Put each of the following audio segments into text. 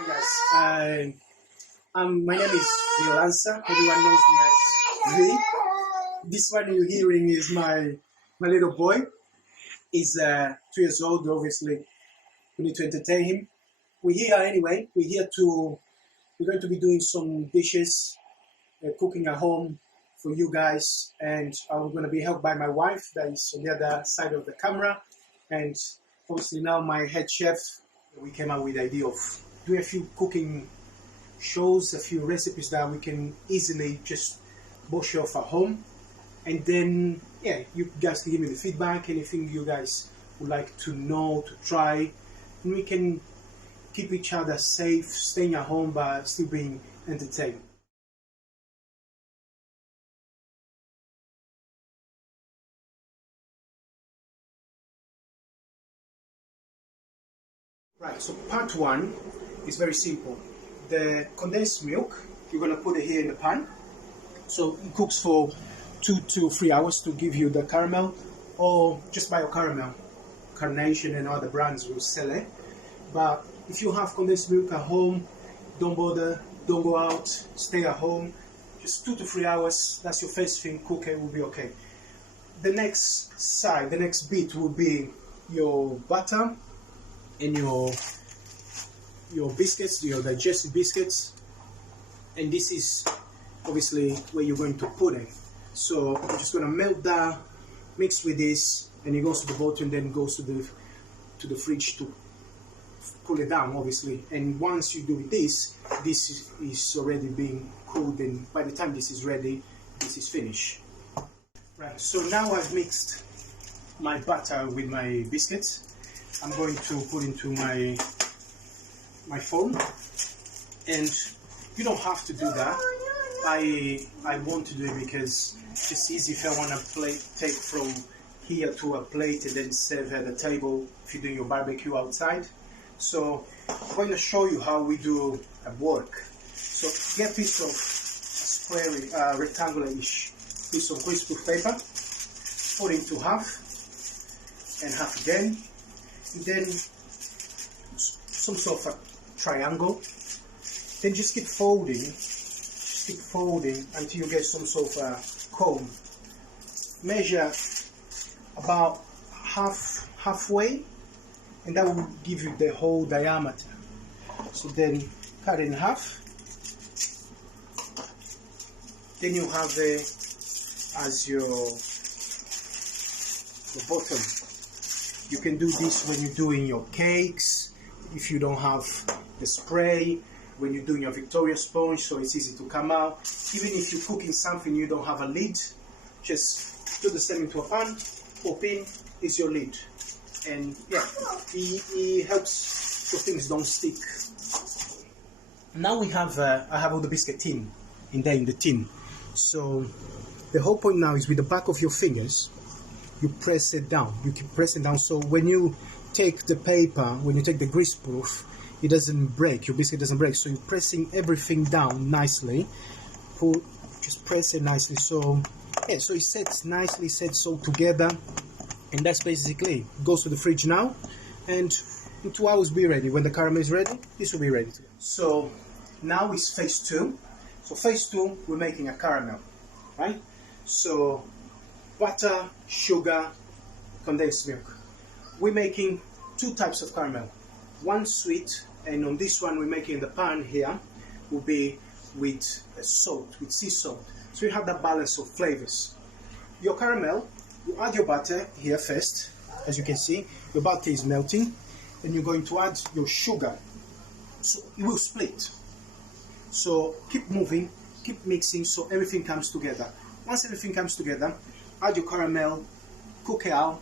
Hi guys, my name is Vilansa. Everyone knows me as V. This one you're hearing is my little boy. He's 2 years old. Obviously, we need to entertain him. We're here anyway. We're going to be doing some dishes, cooking at home for you guys, and I'm going to be helped by my wife that is on the other side of the camera, and obviously now my head chef. We came up with the idea of doing a few cooking shows, a few recipes that we can easily just brush off at home, and then you guys can give me the feedback, anything you guys would like to know, to try, and we can keep each other safe, staying at home but still being entertained. Right, so part one is very simple. The condensed milk, you're going to put it here in the pan. So it cooks for 2 to 3 hours to give you the caramel, or just buy your caramel. Carnation and other brands will sell it. But if you have condensed milk at home, don't bother, don't go out, stay at home. Just 2 to 3 hours, that's your first thing, cook it, will be okay. The next bit will be your butter and your biscuits, your digestive biscuits, and this is obviously where you're going to put it. So I'm just going to melt that, mix with this, and it goes to the bottom, then goes to the fridge to cool it down, obviously. And once you do this is already being cooled, and by the time this is ready, this is finished. Right, so now I've mixed my butter with my biscuits. I'm going to put into my phone, and you don't have to do that. I want to do it because it's just easy if I want to take from here to a plate and then serve at the table if you're doing your barbecue outside. So I'm going to show you how we do at work. So get a piece of a square, rectangular-ish piece of greaseproof paper, put it into half and half again, and then some sort of a triangle. Then just keep folding until you get some sort of a cone. Measure about halfway, and that will give you the whole diameter. So then cut it in half. Then you have as your bottom. You can do this when you're doing your cakes, if you don't have the spray, when you're doing your Victoria sponge, so it's easy to come out. Even if you're cooking something you don't have a lid, just put the same into a pan, open is your lid. And it helps so things don't stick. Now we have, I have all the biscuit tin in the tin. So the whole point now is with the back of your fingers, you press it down. You keep pressing down, so when you take the paper, when you take the greaseproof, it doesn't break, your biscuit doesn't break. So you're pressing everything down nicely. Just press it nicely. So so it sets nicely, sets all together, and that's basically it. Goes to the fridge now, and in 2 hours be ready. When the caramel is ready, this will be ready to go. So now is phase 2. So phase 2, we're making a caramel, right? So butter, sugar, condensed milk. We're making 2 types of caramel. One sweet, and on this one we're making in the pan here will be with salt, with sea salt. So you have that balance of flavors. Your caramel, you add your butter here first. As you can see, your butter is melting, and you're going to add your sugar. So it will split. So keep moving, keep mixing so everything comes together. Once everything comes together, add your caramel, cook it out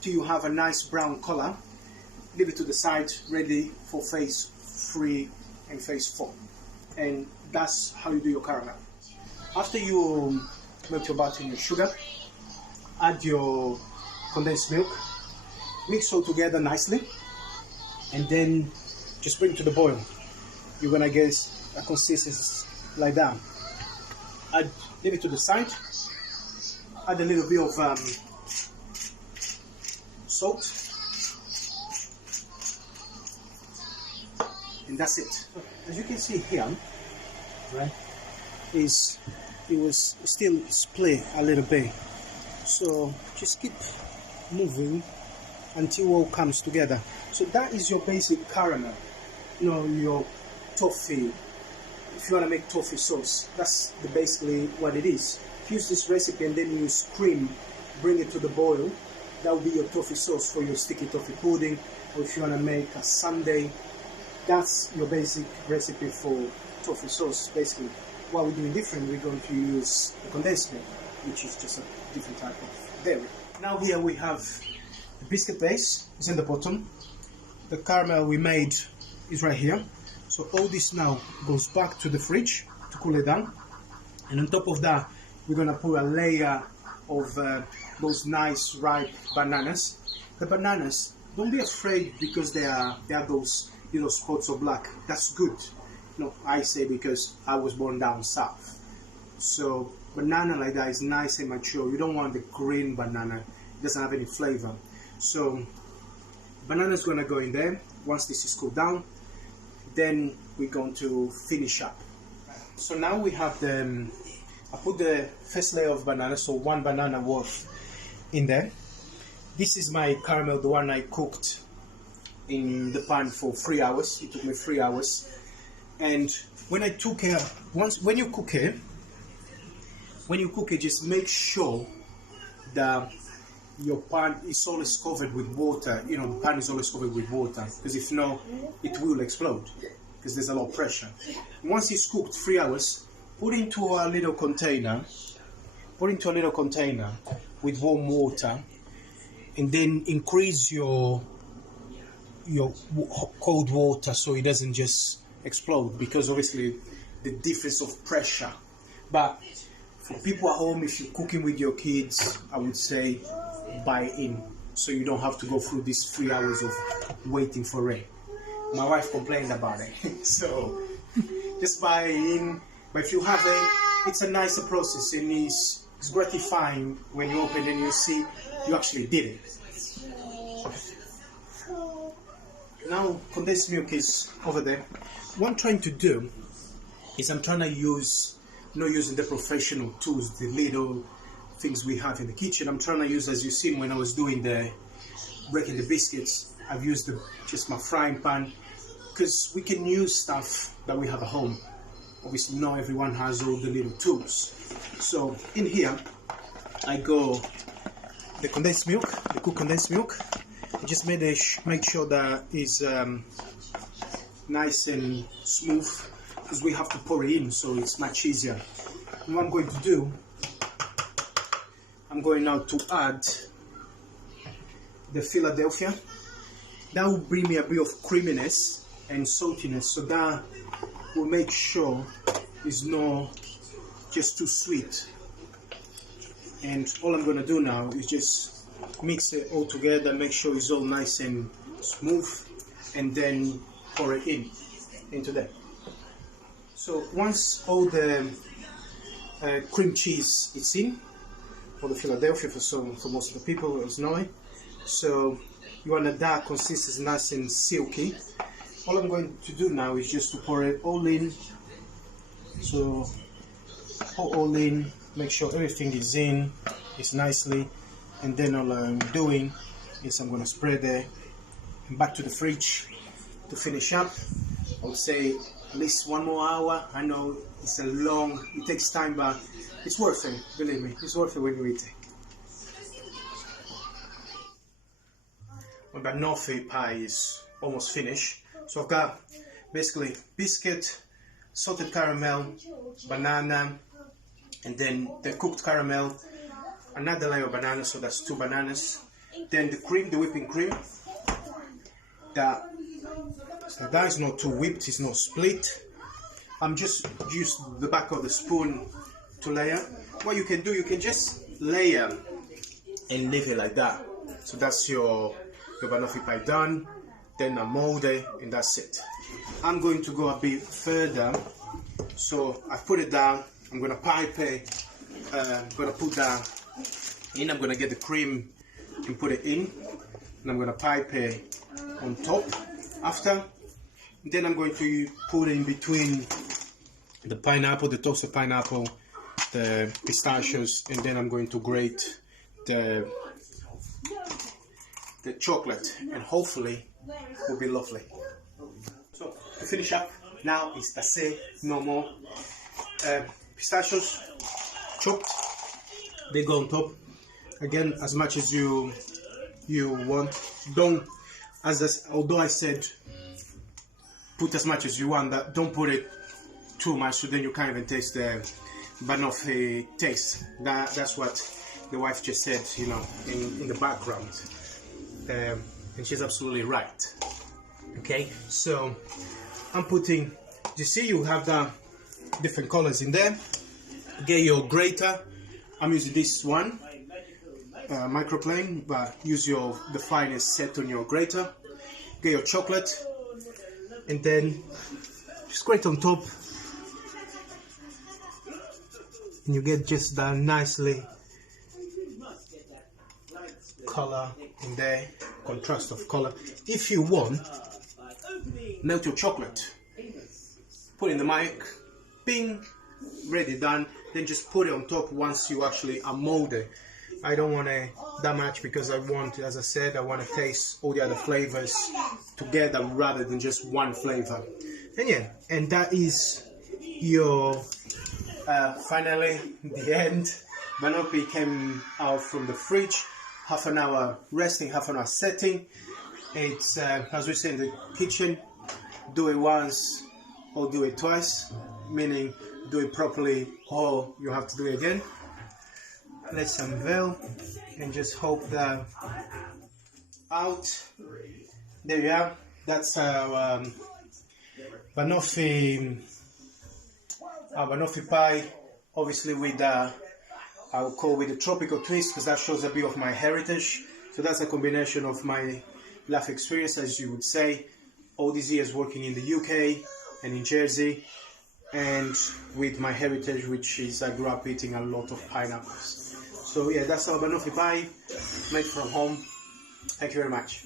till you have a nice brown color. Leave it to the side, ready for phase 3 and phase 4. And that's how you do your caramel. After you melt your butter and your sugar, add your condensed milk, mix all together nicely, and then just bring it to the boil. You're gonna get a consistency like that. Leave it to the side, add a little bit of salt, and that's it. As you can see here, right, it was still split a little bit, so just keep moving until all comes together. So that is your basic caramel, your toffee. If you want to make toffee sauce, that's basically what it is. Use this recipe and then use cream, bring it to the boil. That will be your toffee sauce for your sticky toffee pudding, or if you want to make a sundae, that's your basic recipe for toffee sauce. Basically, what we're doing different, we're going to use the condensed milk, which is just a different type of dairy. Now here we have the biscuit base, is in the bottom. The caramel we made is right here. So all this now goes back to the fridge to cool it down. And on top of that, we're going to put a layer of those nice ripe bananas. The bananas, don't be afraid because they are those spots of black. That's good. I say because I was born down south. So banana like that is nice and mature. You don't want the green banana. It doesn't have any flavor. So banana is going to go in there. Once this is cooled down, then we're going to finish up. So now we have I put the first layer of banana, so 1 banana worth in there. This is my caramel, the one I cooked in the pan for 3 hours. It took me 3 hours. And when I took it, when you cook it, just make sure that your pan is always covered with water. The pan is always covered with water, because if not, it will explode, because there's a lot of pressure. Once it's cooked 3 hours, put into a little container with warm water, and then increase your cold water so it doesn't just explode, because obviously the difference of pressure. But for people at home, if you're cooking with your kids, I would say buy in, so you don't have to go through these 3 hours of waiting for it. My wife complained about it. So just buy in. But if you have it, it's a nicer process, and it's gratifying when you open and you see you actually did it. Now condensed milk is over there. What I'm trying to do is I'm trying to use, not using the professional tools, the little things we have in the kitchen. I'm trying to use, as you've seen when I was doing breaking the biscuits, I've used just my frying pan, because we can use stuff that we have at home. Obviously not everyone has all the little tools. So in here I go the condensed milk, the cooked condensed milk. I just make sure that it's nice and smooth, because we have to pour it in, so it's much easier. And what I'm going to do, I'm going now to add the Philadelphia. That will bring me a bit of creaminess and saltiness, so that will make sure it's not just too sweet. And all I'm going to do now is just mix it all together, make sure it's all nice and smooth, and then pour it into there. So once all the cream cheese is in, or the Philadelphia for most of the people, it's not. So you want that consistency nice and silky. All I'm going to do now is just to pour it all in. So pour all in, make sure everything is in, it's nicely, and then all I'm doing is I'm going to spread it back to the fridge to finish up. I would say at least 1 more hour. I know it takes time, but it's worth it, believe me, it's worth it when you eat it. My banoffee pie is almost finished. So I've got basically biscuit, salted caramel, banana, and then the cooked caramel, another layer of banana, so that's 2 bananas. Then the cream, the whipping cream. That is not too whipped, it's not split. I'm just use the back of the spoon to layer. What you can do, you can just layer and leave it like that. So that's your banoffee pie done. Then I mold it, and that's it. I'm going to go a bit further. So I put it down. I'm going to pipe it. I'm going to put that in. I'm going to get the cream and put it in. And I'm going to pipe it on top after. Then I'm going to put in between the pineapple, the toasted pineapple, the pistachios, and then I'm going to grate the chocolate, and hopefully it will be lovely. So to finish up, now it's passé, no more. Pistachios chopped, they go on top. Again, as much as you want. Don't, although I said put as much as you want, that don't put it too much, so then you can't even taste the Banoffee taste. That's what the wife just said, you know, in the background, and she's absolutely right. Okay, so I'm putting, you see, you have the different colors in there. Get your grater. I'm using this one, microplane, but use the finest set on your grater. Get your chocolate, and then just grate on top, and you get just that nicely color in there, contrast of color. If you want, melt your chocolate, put it in the mic, bing, ready, done. Then just put it on top once you actually mold it. I don't want that much, because I want, as I said, I want to taste all the other flavors together rather than just one flavor. And yeah, and that is your finally the end. Banoffee came out from the fridge, half an hour resting, half an hour setting. It's as we say in the kitchen, do it once or do it twice, meaning do it properly or you have to do it again. Let's unveil and just hope that out. There you are. That's our Banoffee pie, obviously with I would call with a tropical twist, because that shows a bit of my heritage. So that's a combination of my life experience, as you would say, all these years working in the UK and in Jersey, and with my heritage, which is I grew up eating a lot of pineapples. So yeah, that's our Banoffee pie made from home. Thank you very much.